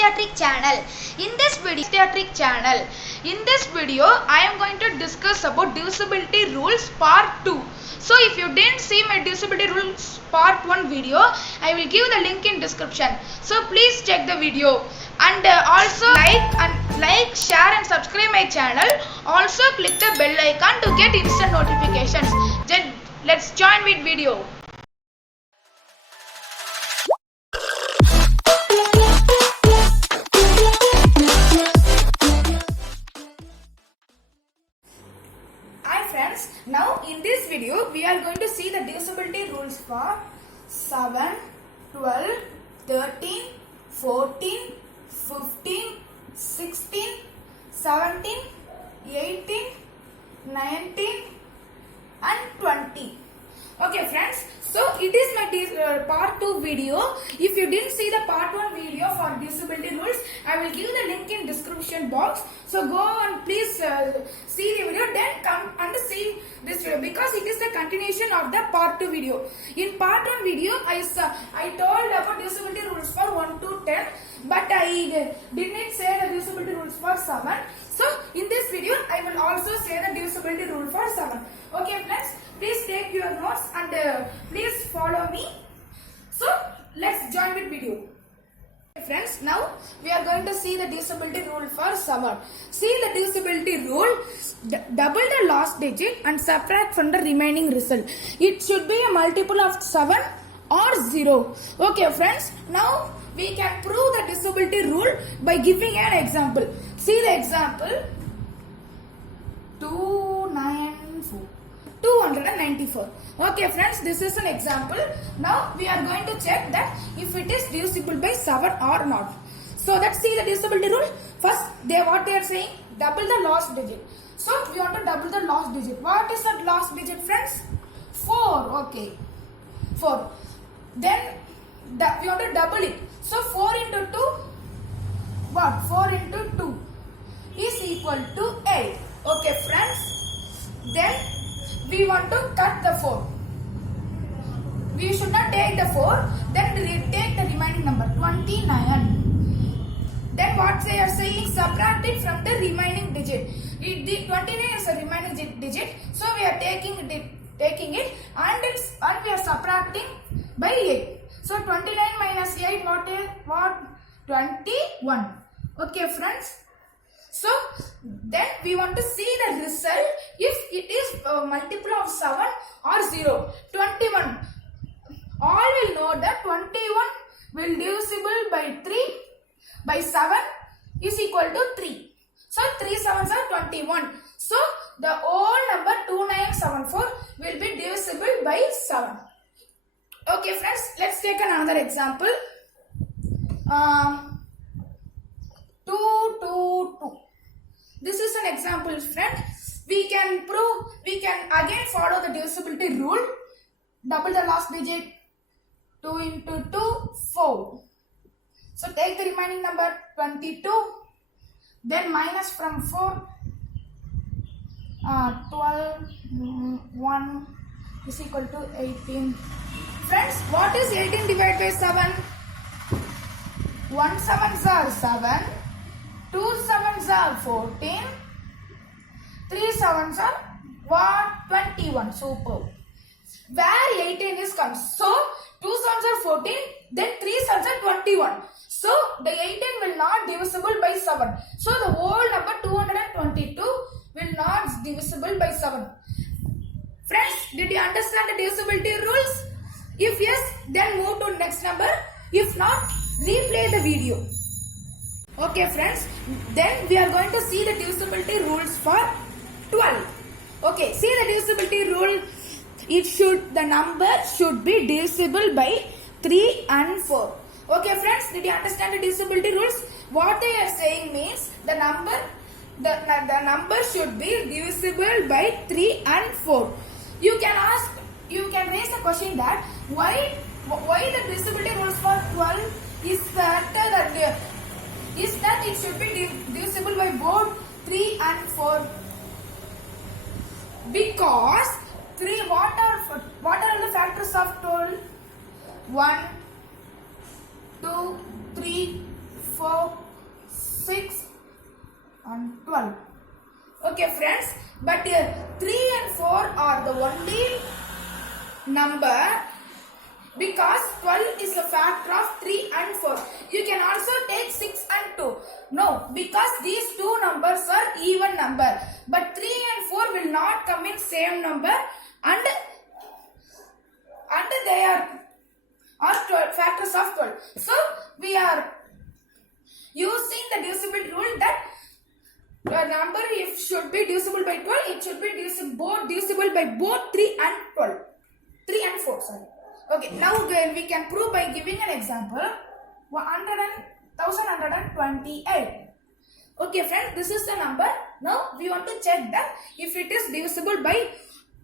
In this video, I am going to discuss about divisibility rules part 2. So if you didn't see my divisibility rules part 1 video, I will give the link in description. So please check the video and also like, share and subscribe my channel. Also click the bell icon to get instant notifications. Then let's join with video. Hi friends, now in this video we are going to see the divisibility rules for 7, 12, 13, 14, 15, 16, 17, 18, 19 and 20. Okay friends, so it is my part 2 video. If you didn't see the part 1 video for divisibility rules, I will give the link in description box. So go and please see the video, then come and see this video because it is the continuation of the part 2 video. In part 1 video, I told about divisibility rules for 1 to 10, but I did not say the divisibility rules for 7. So in this video, I will also say the divisibility rule for 7. Okay friends, please take your notes and please follow me. So let's join with video. Friends, now we are going to see the divisibility rule for 7. See the divisibility rule, double the last digit and subtract from the remaining result. It should be a multiple of 7 or 0. Okay friends, now we can prove the divisibility rule by giving an example. See the example, 294. Okay friends, this is an example. Now we are going to check that if it is divisible by 7 or not. So let's see the divisibility rule. First, what they are saying, double the last digit. So we want to double the last digit. What is that last digit friends? 4. Okay, 4. Then we want to double it. So 4 into 2, what? 4 into 2 is equal to 8. Okay friends, then we want to cut the 4. We should not take the 4, then take the remaining number 29. Then what they are saying, subtract it from the remaining digit. The 29 is a remaining digit, so we are taking it and we are subtracting by 8. So 29 minus 8 what? 21. Okay friends. So then we want to see the result if it is a multiple of 7 or 0. 21. All will know that 21 will divisible by 3 by 7 is equal to 3. So 3 7s are 21. So the whole number 2974 will be divisible by 7. Okay friends, let's take another example. 222. This is an example friend. We can again follow the divisibility rule. Double the last digit. 2 into 2, 4. So take the remaining number 22. Then minus from 4. 12, 1 is equal to 18. Friends, what is 18 divided by 7? 1 7s are 7. 2 7s are 14. 3 7s are what? 21. Super. Where 18 is comes. So 2 7s are 14. Then 3 7s are 21. So the 18 will not divisible by 7. So the whole number 222 will not divisible by 7. Friends, did you understand the divisibility rules? If yes, then move to next number. If not, replay the video. Okay friends, then we are going to see the divisibility rules for 12. Okay, see the divisibility rule. The number should be divisible by 3 and 4. Okay friends, did you understand the divisibility rules? What they are saying means the number should be divisible by 3 and 4. You can raise a question that why the divisibility rules for 12 is that it should be divisible by both 3 and 4, because 3 what are the factors of 12? 1, 2, 3, 4, 6 and 12. Okay friends, but here 3 and 4 are the only number because 12 is a factor of 3 and 4. You can also take 6 and 2. No, because these two numbers are even number. But 3 and 4 will not come in same number and they are 12, factors of 12. So we are using the divisibility rule that a number if should be divisible by 12, it should be divisible by both 3 and 12. 3 and 4, sorry. Okay, now we can prove by giving an example. 1128. Okay friends, this is the number. Now we want to check that if it is divisible by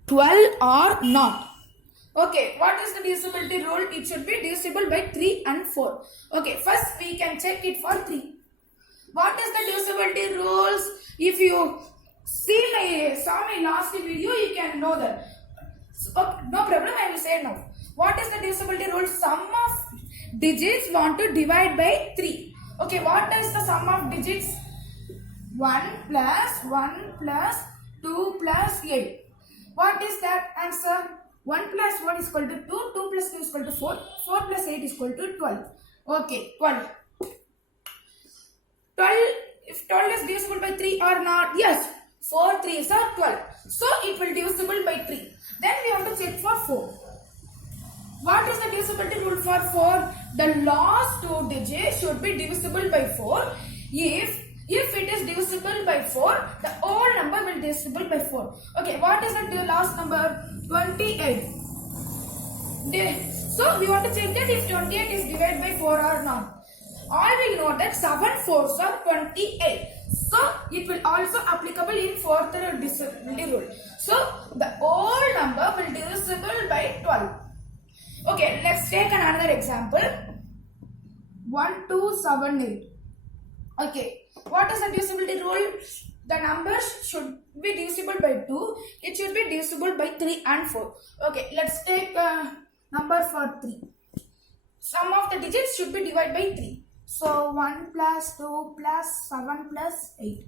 12 or not. Okay, what is the divisibility rule? It should be divisible by 3 and 4. Okay, first we can check it for 3. What is the divisibility rules? If you saw my last video, you can know that. Okay, no problem, I will say now. What is the divisibility rule? Sum of digits want to divide by 3. Okay, what is the sum of digits? 1 plus 1 plus 2 plus 8. What is that answer? 1 plus 1 is equal to 2, 2 plus 2 is equal to 4, 4 plus 8 is equal to 12. Okay, 12. 12, if 12 is divisible by 3 or not? Yes, 4 3s are 12. So it will divisible by 3. Then we have to check for 4. What is the divisibility rule for 4? The last two digits should be divisible by 4. If it is divisible by 4, the whole number will be divisible by 4. Okay, what is the last number? 28. So we want to check that if 28 is divided by 4 or not. All will know that 7 4s are 28. So it will also applicable in fourth divisibility rule. So the whole number will divisible by 12. Okay, let's take another example. 1278. Okay, what is the divisibility rule? The numbers should be divisible by 2. It should be divisible by 3 and 4. Okay, let's take a number for 3. Sum of the digits should be divided by 3. So 1 plus 2 plus 7 plus 8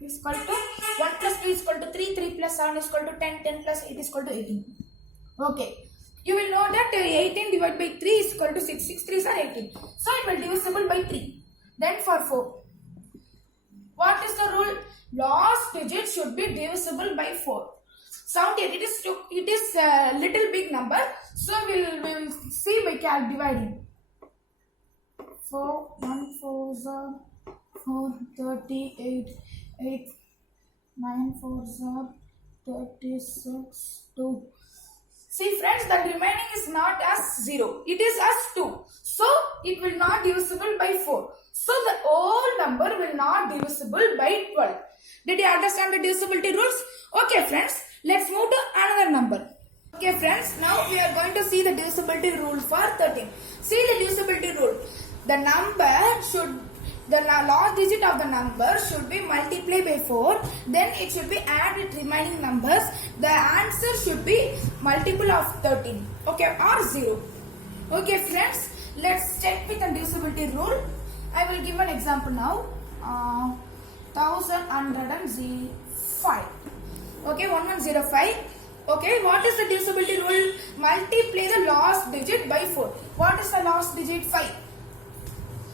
is equal to 1 plus 2 is equal to 3, 3 plus 7 is equal to 10, 10 plus 8 is equal to 18. Okay. You will know that 18 divided by 3 is equal to 6. 6 3s are 18. So it will divisible by 3. Then for 4. What is the rule? Last digit should be divisible by 4. 78. It is a little big number. So we will see by dividing. 4 1 4 4 38 8 9 4 36 2. See friends, the remaining is not as 0. It is as 2. So it will not divisible by 4. So the whole number will not divisible by 12. Did you understand the divisibility rules? Okay friends, let's move to another number. Okay friends, now we are going to see the divisibility rule for 13. See the divisibility rule. The last digit of the number should be multiplied by 4. Then it should be added with remaining numbers. The answer should be multiple of 13. Okay, or 0. Okay friends, let's check with the divisibility rule. I will give an example now. 1105. Okay, 1105. Okay, what is the divisibility rule? Multiply the last digit by 4. What is the last digit? 5.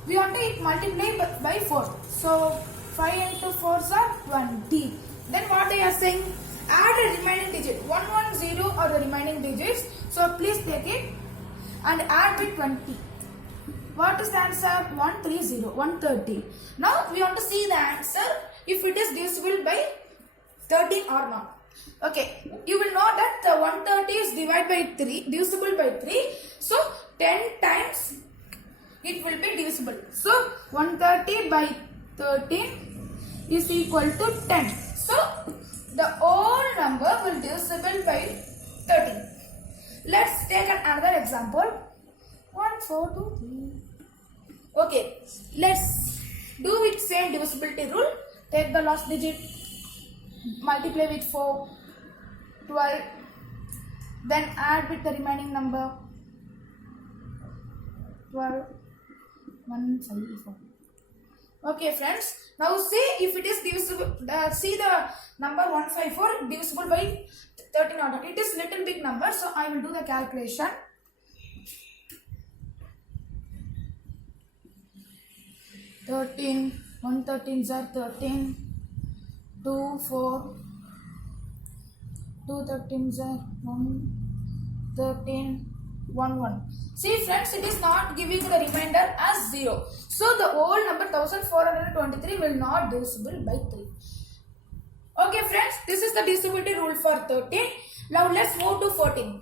We want to multiply by 4. So 5 into 4 are 20. Then what they are saying? Add a remaining digit. 110 are the remaining digits. So please take it and add with 20. What is the answer? 130. 130. Now we want to see the answer if it is divisible by 13 or not. Okay, you will know that the 130 is divisible by 3. So 10 times it will be divisible. So 130 by 13 is equal to 10. So the whole number will divisible by 13. Let's take another example. 1 4 2 3. Okay, let's do with same divisibility rule. Take the last digit, multiply with 4, 12, then add with the remaining number 12, 154. Okay, friends. Now see if it is divisible. See the number 154 divisible by 13 or not. It is little big number, so I will do the calculation. 13, 113s are 13, 2, 4, 2 13s are 1, 13, 1, 1. See friends, it is not giving the remainder as 0. So the whole number 1423 will not divisible by 3. Okay friends, this is the divisibility rule for 13. Now let's move to 14.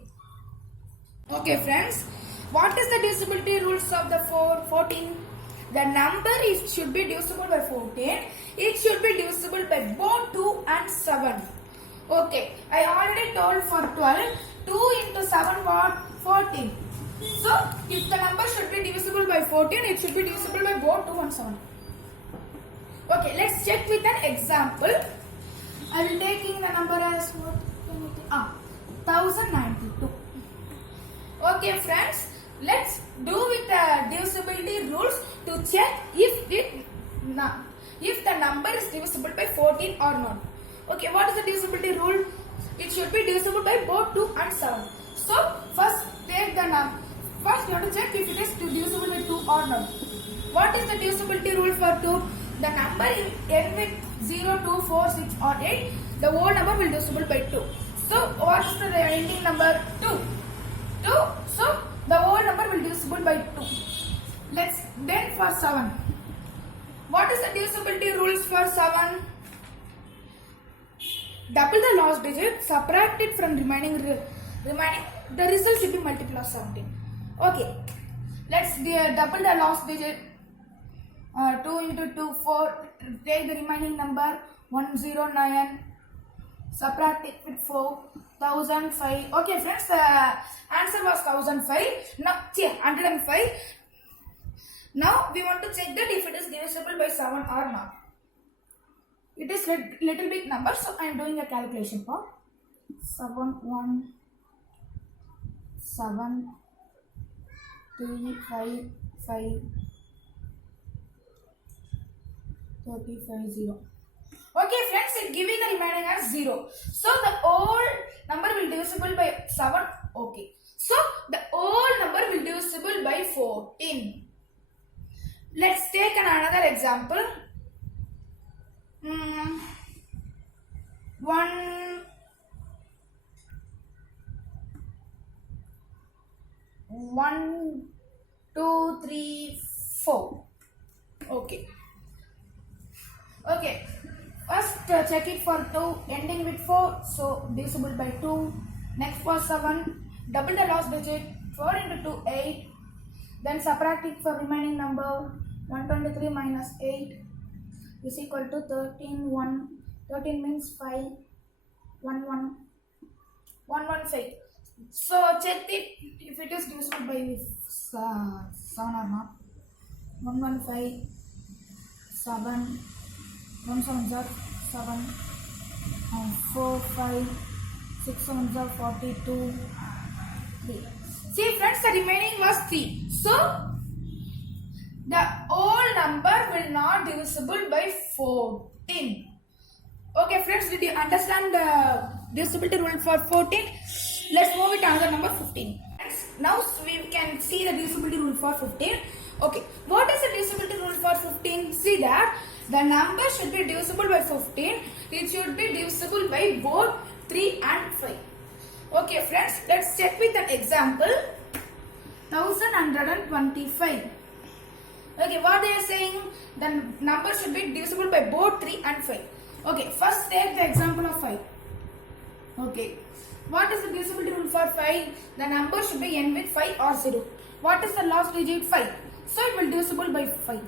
Okay friends, what is the divisibility rules of the 14? The number should be divisible by 14. It should be divisible by both 2 and 7. Okay, I already told for 12, 2 into 7 what? 14. So, if the number should be divisible by 14, it should be divisible by both 2 and 7. Okay, let's check with an example. I will taking the number as what? 1092. Okay friends, let's do with the divisibility rules to check if the number is divisible by 14 or not. Okay, what is the divisibility rule? It should be divisible by both 2 and 7. So, first take the number. First, you have to check if it is divisible by 2 or not. What is the divisibility rule for 2? The number end with 0, 2, 4, 6 or 8. The whole number will divisible by 2. So, what is the ending number? 2. 2. So, the whole number will divisible by 2. Let's then for 7. What is the divisibility rules for 7? Double the last digit, subtract it from remaining. The result should be multiple of 17. Okay, let's double the last digit. 2 into 2, 4. Take the remaining number 109. Subtract it with 4. 1005. Okay, friends, the answer was 1005. Now, 105. Now we want to check that if it is divisible by 7 or not. It is little big number, so I am doing a calculation for 7, 1, 7, 3, 5, 5, 35, 0. Okay friends, it giving the remaining as 0. So the whole number will divisible by 7. Okay. So the whole number will divisible by 14. Let's take another example. 1, 2, 3, 4. Okay. Okay. First check it for 2 ending with 4. So divisible by 2. Next for 7. Double the last digit. 4 into 2, 8. Then subtract it for remaining number. 123 minus 8 is equal to 13, 1. 13 means 5. 1, 1. 115. So check it if it is divisible by 7 or not. 115, 7, 1 7 are 7, 4, 5, 6 7 are 42, 3. See friends, the remaining was 3. So the whole number will not divisible by 14. Okay friends, did you understand the divisibility rule for 14? Let's move it to another number 15. Now we can see the divisibility rule for 15. Okay, what is the divisibility rule for 15? See that the number should be divisible by 15. It should be divisible by both 3 and 5. Okay friends, let's check with an example. 1125. Okay, what they are saying? The number should be divisible by both 3 and 5. Okay, first take the example of 5. Okay, what is the divisibility rule for 5? The number should be end with 5 or 0. What is the last digit? 5. So it will divisible by 5.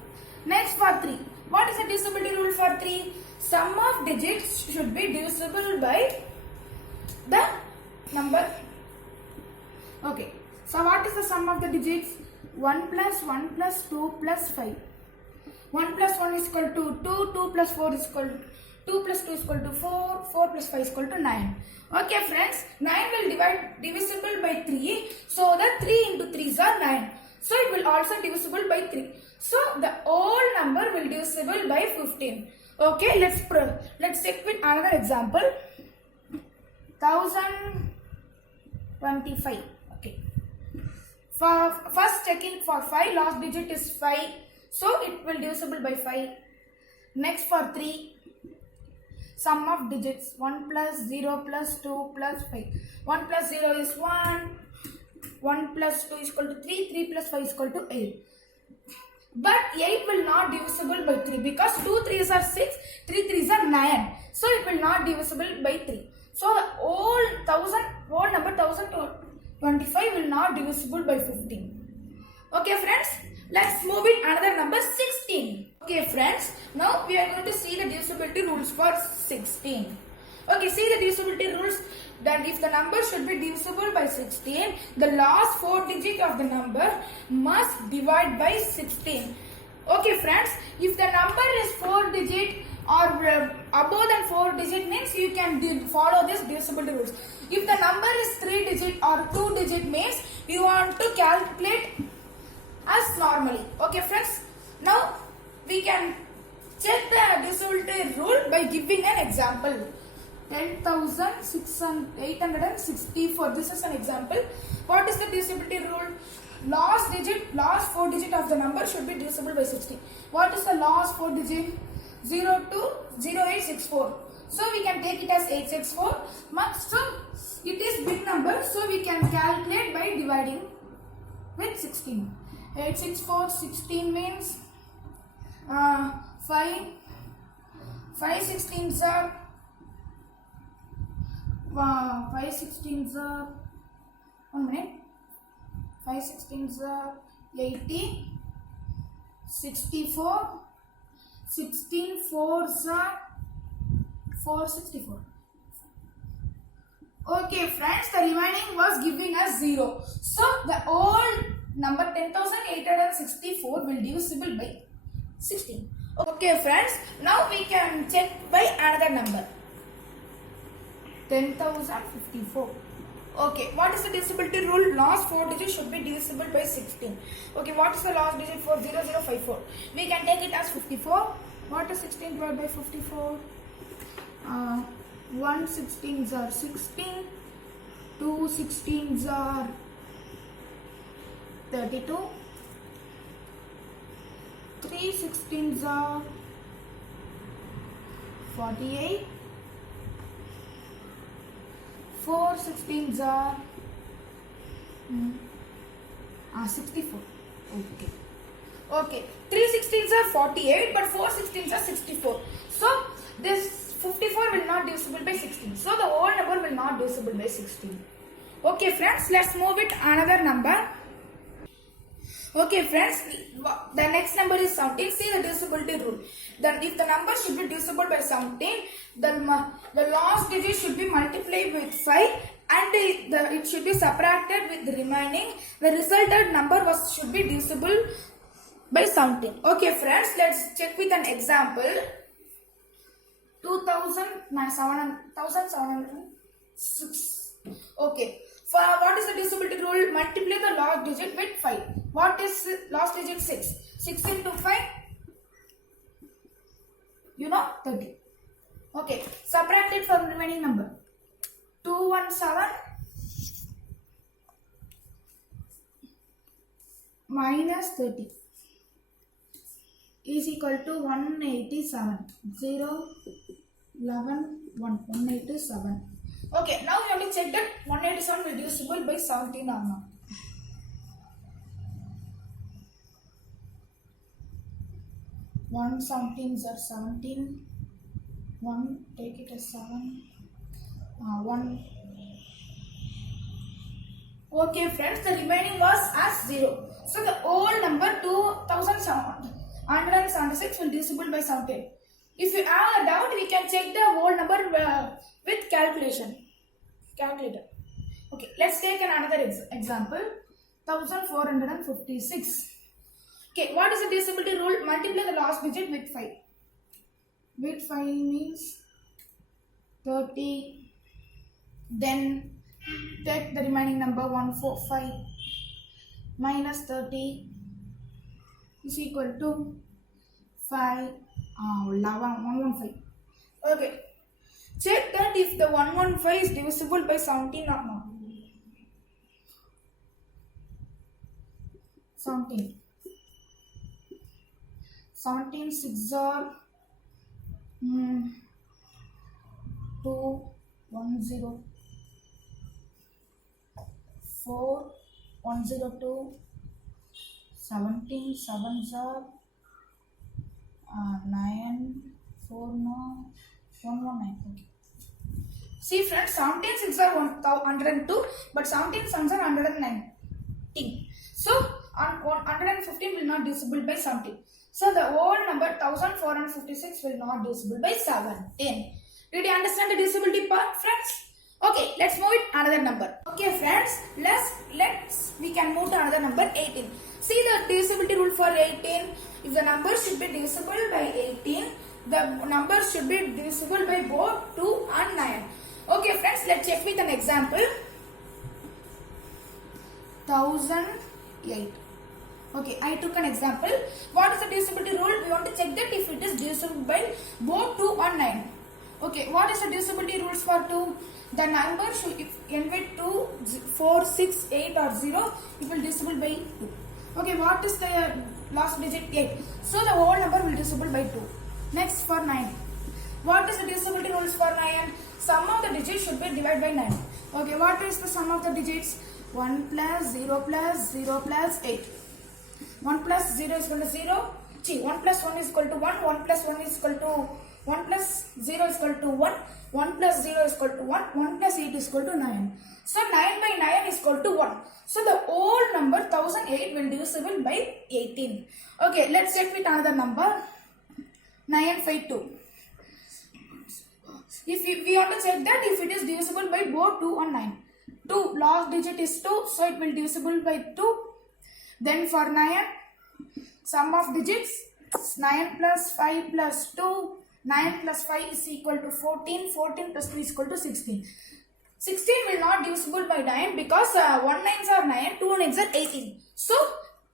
Next for 3. What is the divisibility rule for 3? Sum of digits should be divisible by the number. Okay, so what is the sum of the digits? 1 plus 1 plus 2 plus 5. 1 plus 1 is equal to 2, 2 plus 4 is equal to 2 plus 2 is equal to 4, 4 plus 5 is equal to 9. Okay friends, 9 will divisible by 3. So the 3 into 3s are 9. So it will also divisible by 3. So the whole number will divisible by 15. Okay, let's check with another example. 1025. Okay. For first checking for 5, last digit is 5. So it will divisible by 5. Next for 3. Sum of digits 1 plus 0 plus 2 plus 5. 1 plus 0 is 1. 1 plus 2 is equal to 3. 3 plus 5 is equal to 8. But 8 will not divisible by 3 because 2 3s are 6, 3 3s are 9. So it will not divisible by 3. So the whole number 1025 will not divisible by 15. Okay friends, let's move it another number 16. Okay friends, now we are going to see the divisibility rules for 16. Okay, see the divisibility rules. Then if the number should be divisible by 16, the last 4 digit of the number must divide by 16. Okay friends, if the number is 4 digit or above than 4 digit means you can follow this divisibility rules. If the number is 3 digit or 2 digit means you want to calculate as normally. Okay friends, now we can check the divisibility rule by giving an example. 10,864. This is an example. What is the divisibility rule? Last 4 digit of the number should be divisible by 16. What is the last 4 digit? 0864. So we can take it as 864. So it is big number, so we can calculate by dividing with 16. 864, 16 means 5 16s are 5 16s are 1 minute. 5 16s are 80. 64. 16 4s are 464. Okay friends, the remaining was giving us 0. So the whole number 10,864 will divisible by 16. Okay friends, now we can check by another number. 10,054. Okay, what is the divisibility rule? Last 4 digits should be divisible by 16. Okay, what is the last digit for 0054? We can take it as 54. What is 16 divided by 54? 1 16s are 16. 2 16s are 32. 3 16s are 48. 4 16s are 64. Okay. 3 16s are 48, but 4 16s are 64. So this 54 will not divisible by 16. So the whole number will not divisible by 16. Okay friends, let's move it another number. Okay friends, the next number is 17. See the divisibility rule. Then if the number should be divisible by 17, then the last digit should be multiplied with 5 and it should be subtracted with the remaining. The resulted number should be divisible by 17. Okay friends, let's check with an example. 1706. Okay. For what is the divisibility rule? Multiply the last digit with 5. What is last digit? 6. 6 into 5? 30. Okay. Subtract it from the remaining number. 217 minus 30 is equal to 187. 0, 11, 187. Okay, now we have to check that 187 will be divisible by 17 or not. One 17s are 17. 1, take it as 7. 1. Okay friends, the remaining was as 0. So the whole number 2776 will be divisible by 17. If you have a doubt, we can check the whole number with calculator. Okay, let's take another example. 1456. Okay, what is the divisibility rule? Multiply the last digit with 5. With 5 means 30. Then take the remaining number 145 minus 30 is equal to 5, 11, 115. Okay. Check that if the 115 is divisible by 17 or not. 17. 17 6 are 2, 1 0, 4, 1 0 2, 17 7 are 9, 4 no, 1 1 9. Okay. See friends, 17 6 are 102, but 17 sums are 119. So 115 will not divisible by 17. So the whole number 1456 will not divisible by 17. Did you understand the divisibility part, friends? Okay, let's move it another number. Okay, friends, we can move to another number 18. See the divisibility rule for 18. If the number should be divisible by 18, the number should be divisible by both 2 and 9. Okay, friends, let's check with an example. 1008. Okay, I took an example. What is the divisibility rule? We want to check that if it is divisible by both 2 and 9. Okay, what is the divisibility rules for 2? The number should, if end with 2, 4, 6, 8 or 0, it will divisible by 2. Okay, what is the last digit? 8. So the whole number will divisible by 2. Next for 9. What is the divisibility rules for 9? Sum of the digits should be divided by 9. Okay, what is the sum of the digits? 1 plus 0 plus 0 plus 8. 1 plus 0 is equal to 0. 1 plus 1 is equal to 1. 1 plus 1 is equal to 1 plus 0 is equal to 1. 1 plus 0 is equal to 1. 1 plus 8 is equal to 9. So 9 by 9 is equal to 1. So the whole number 1008 will divisible by 18. Okay, let's check with another number. 952. If we want to check that if it is divisible by both 2 and 9. 2, last digit is 2, so it will divisible by 2. Then for 9, sum of digits, 9 plus 5 plus 2, 9 plus 5 is equal to 14, 14 plus 3 is equal to 16. 16 will not divisible by 9 because 1 9s are 9, 2 9s are 18. So,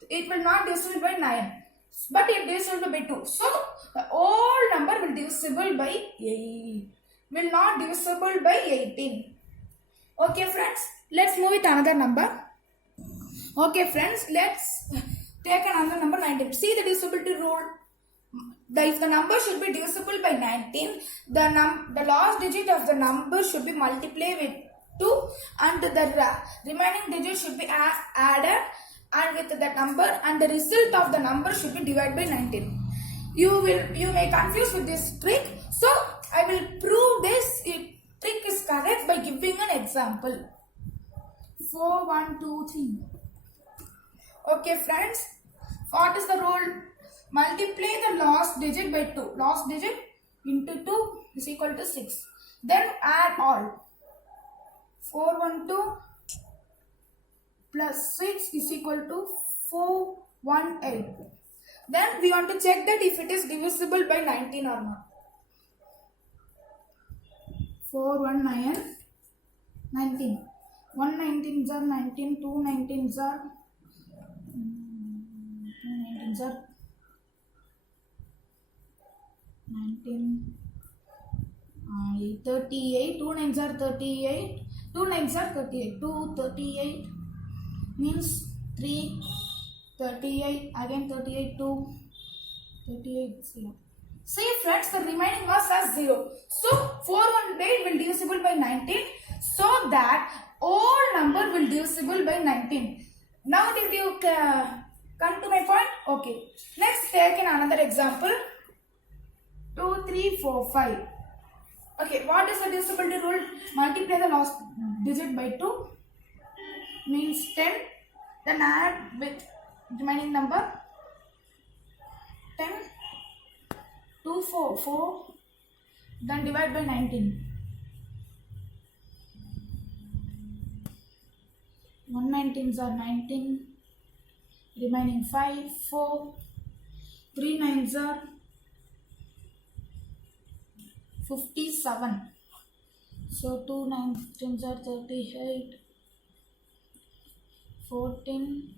it will not divisible by 9. But it divisible by 2. So, the whole number will divisible by 8. Will not divisible by 18. Okay friends, let's move with another number. Okay friends, let's take another number 19. See the divisibility rule. If the number should be divisible by 19, the last digit of the number should be multiplied with 2 and the remaining digit should be added and with the number and the result of the number should be divided by 19. You may confuse with this trick. So I will prove this trick is correct by giving an example. 4, 1, 2, 3. Okay friends, what is the rule? Multiply the last digit by 2. Last digit into 2 is equal to 6. Then add all. 412 plus 6 is equal to 418. Then we want to check that if it is divisible by 19 or not. 419 19. 1 19s are 19, 2 19s are 19, 38, 2 9s are 38, 2 9s are 38, 2 38 means 3, 38, again 38, 2, 38, 0. See friends, the remaining was as 0. So 418 will divisible by 19, so that all number will divisible by 19. Now did you come to my point? Okay. Next take in another example. 2, 3, 4, 5. Okay, what is the divisibility rule? Multiply the last digit by 2 means 10. Then add with remaining number 10. 2, 4, 4. Then divide by 19. 1 19s are 19. Remaining 5, 4. 3 9s are 57. So 2 19s are 38. 14.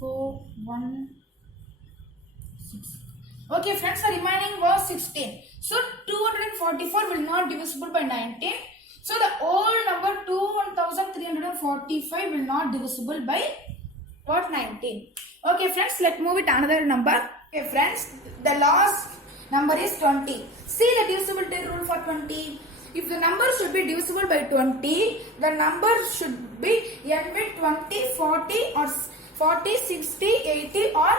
4, 1, 6. Okay friends, the remaining was 16. So 244 will not divisible by 19. So the whole number 2345 will not divisible by what? 19. Okay friends, let's move it another number. Okay friends, the last number is 20. See the divisibility rule for 20. If the number should be divisible by 20, the number should be n with 20, 40 or 40, 60, 80 or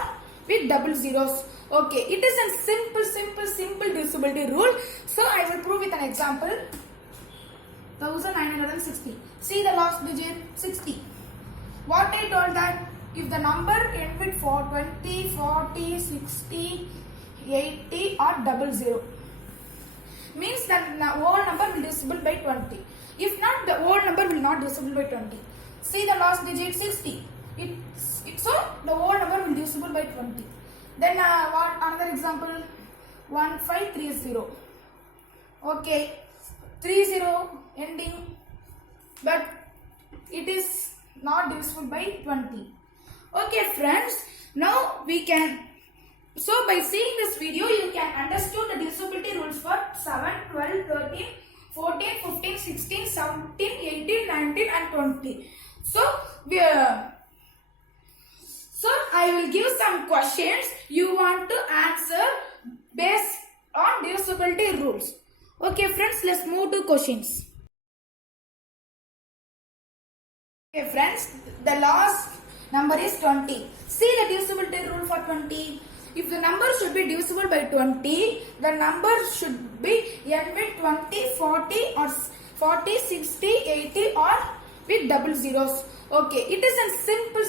with double zeros. Okay, it is a simple divisibility rule. So I will prove with an example. 1960. See the last digit 60. What I told that if the number end with 20, 40, 60, 80 or double zero, means that the whole number will divisible by 20. If not, the whole number will not divisible by 20. See the last digit 60. So the whole number will divisible by 20. Then what another example? 1530. Okay, 30 ending, but it is not divisible by 20. Okay friends, now we can. So by seeing this video, you can understand the divisibility rules for 7, 12, 13, 14, 15, 16, 17, 18, 19 and 20. So I will give some questions you want to answer based on divisibility rules. Okay friends, let's move to questions. Okay friends, the last number is 20. See the divisibility rule for 20. If the number should be divisible by 20, the number should be n with 20, 40 or 40, 60, 80 or with double zeros. Okay, it is a simple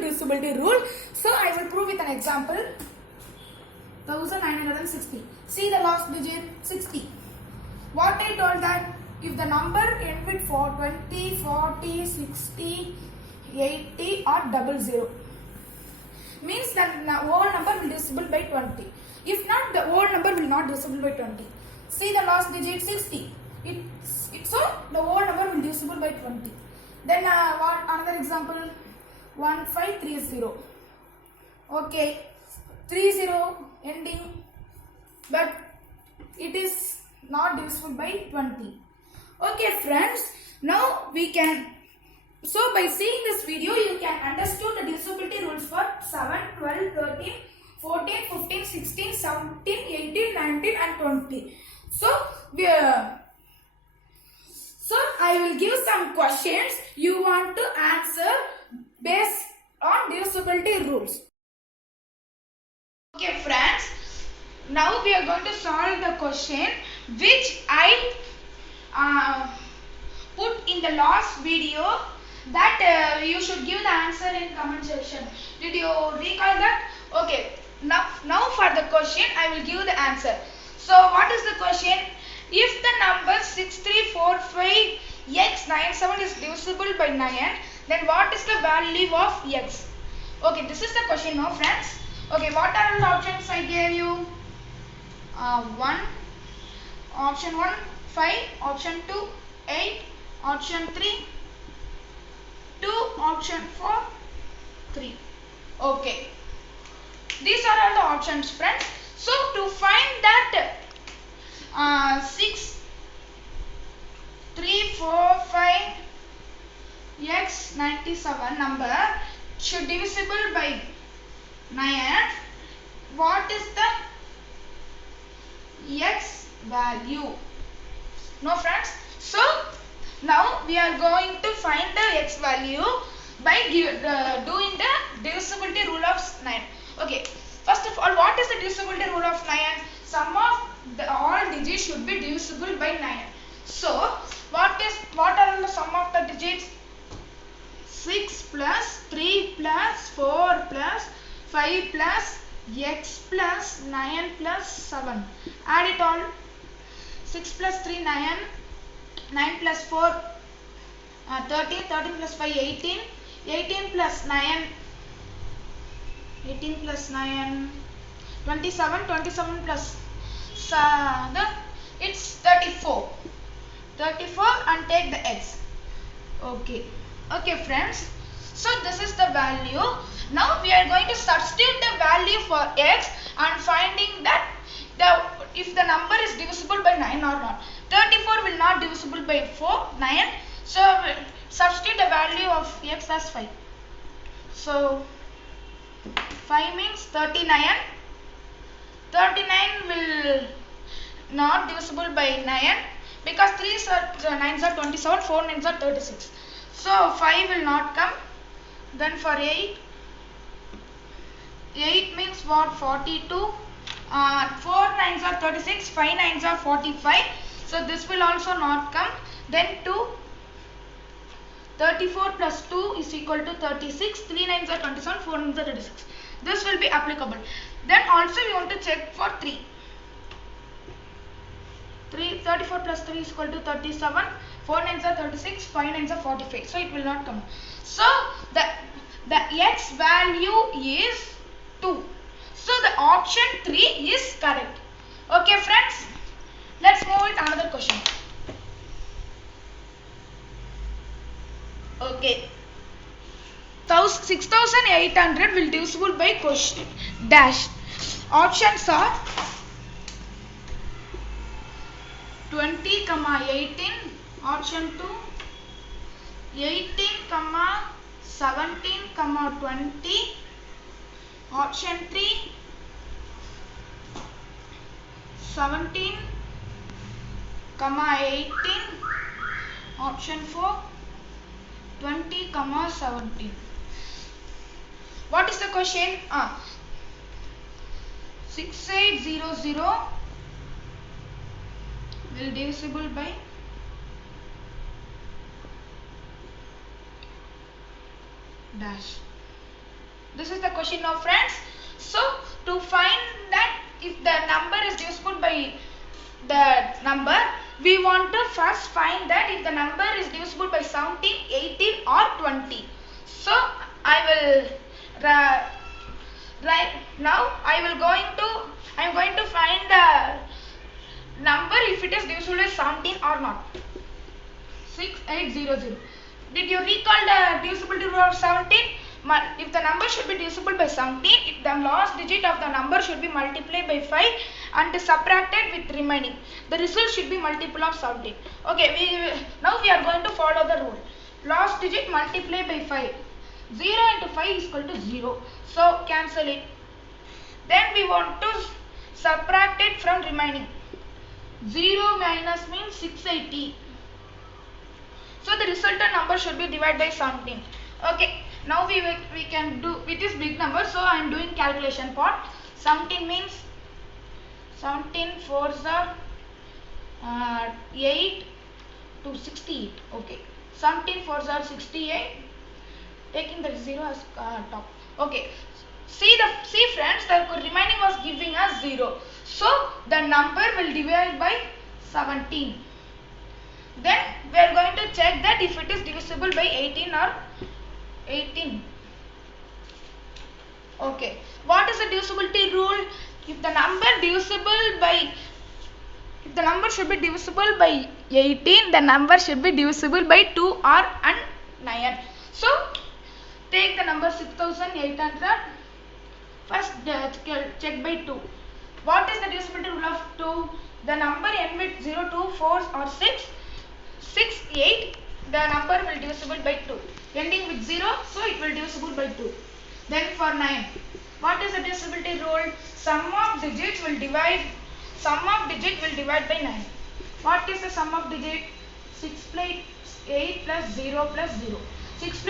divisibility rule. So I will prove with an example. 1960. See the last digit 60. What I told that if the number end with 20, 40, 60, 80 or double zero, means that the whole number will divisible by 20. If not, the whole number will not divisible by 20. See the last digit 60. So the whole number will divisible by 20. Then what another example? 1530. Okay, 30 ending, but it is not divisible by 20. Okay friends, now we can. So by seeing this video, you can understand the divisibility rules for 7, 12, 13, 14, 15, 16, 17, 18, 19 and 20. So I will give some questions you want to answer based on divisibility rules. Okay friends, now we are going to solve the question which I put in the last video, that you should give the answer in comment section. Did you recall that? Okay, now for the question I will give the answer. So what is the question? If the number 6345x97 is divisible by 9, then what is the value of x? Okay, this is the question now friends. Okay, what are the options I gave you? Option 1 5, option 2 8, option 3 2, option 4 3. Okay, these are all the options friends. So to find that 6 3 4 5 x97 number should divisible by 9, what is the x value? No friends. So now we are going to find the x value by doing the divisibility rule of 9. Okay, first of all, what is the divisibility rule of 9? Sum of all digits should be divisible by 9. So what are the sum of the digits? 6 plus 3 plus 4 plus 5 plus x plus 9 plus 7. Add it all. 6 plus 3 9, 9 plus 4 13, 13 plus 5 18, 18 plus 9 18 plus 9 27, 27 plus 7, it's 34 and take the x. Okay friends, So this is the value. Now we are going to substitute the value for x and finding that if the number is divisible by 9 or not. 34 will not divisible by 9. So substitute the value of x as 5. So 5 means 39. 39 will not divisible by 9 because 3 9s are 27, 4 9s are 36. So 5 will not come. Then for 8 means what? 42. 4 9s are 36, 5 9s are 45. So this will also not come. Then 2. 34 plus 2 is equal to 36. 3 9s are 27, 4 9s are 36. This will be applicable. Then also we want to check for 3. 34 plus 3 is equal to 37. 4 9s are 36. 5 9s are 45. So it will not come. So the x value is 2. So the option 3 is correct. Okay friends. Let's move with another question. Okay. 6800 will divisible by question dash. Options are 20, 18. Option 2. 18, 17, 20. Option 3. 17, 18. Option 4. 20, 17. What is the question? 6800 will divisible by dash. This is the question now friends. So to find that if the number is divisible by the number, we want to first find that if the number is divisible by 17, 18 or 20. So I will right now I am going to find the number if it is divisible by 17 or not. 6800. Did you recall the divisibility rule of 17? If the number should be divisible by 17, the last digit of the number should be multiplied by 5 and subtracted with remaining. The result should be multiple of 17. Okay, now we are going to follow the rule. Last digit multiply by 5. 0 into 5 is equal to 0. So cancel it. Then we want to subtract it from remaining. 0 minus means 680. So the resultant number should be divided by 17. Okay. Now we can do with this big number. So I am doing calculation part. 17 means 17 4s are 8 to 68. Okay. 17 4s are 68. Taking the 0 as top. Okay. See friends, the remaining was giving us 0. So the number will divide by 17. Then we are going to check that if it is divisible by 18 or 18. Okay. What is the divisibility rule? If the number should be divisible by 18, the number should be divisible by 2 or 9. So take the number 6800. First check by 2. What is the divisibility rule of 2? The number end with 0, 2, 4 or 6, 8. The number will divisible by 2. Ending with 0, so it will divisible by 2. Then for 9, what is the divisibility rule? Sum of digit will divide by 9. What is the sum of digit? 6 plus 8 plus 0 plus 0. 6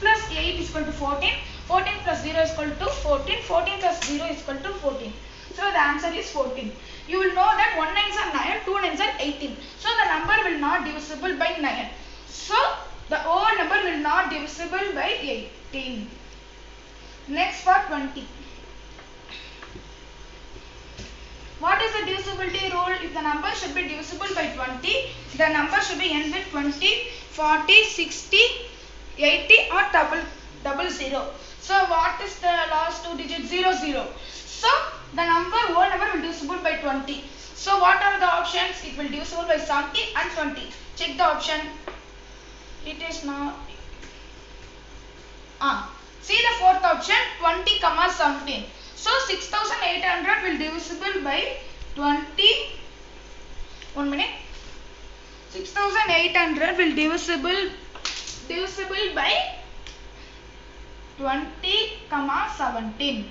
plus 8 is equal to 14. 14 plus 0 is equal to 14. 14 plus 0 is equal to 14. So the answer is 14. You will know that 1 9s are 9, 2 9s are 18. So the number will not divisible by 9. So the whole number will not divisible by 18. Next for 20. What is the divisibility rule? If the number should be divisible by 20, the number should be end with 20, 40, 60, 80 or double 0. So what is the last two digits? 0, 0. So the whole number will divisible by 20. So what are the options? It will divisible by 70 and 20. Check the option. It is now See the fourth option 20 comma 17. So 6800 will divisible by 20. 1 minute. 6800 will divisible by 20 comma 17.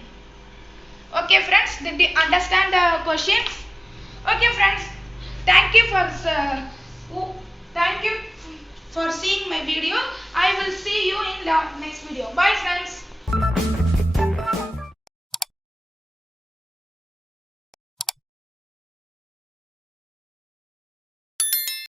Okay friends, did you understand the questions? Okay friends, thank you for seeing my video. I will see you in the next video. Bye friends.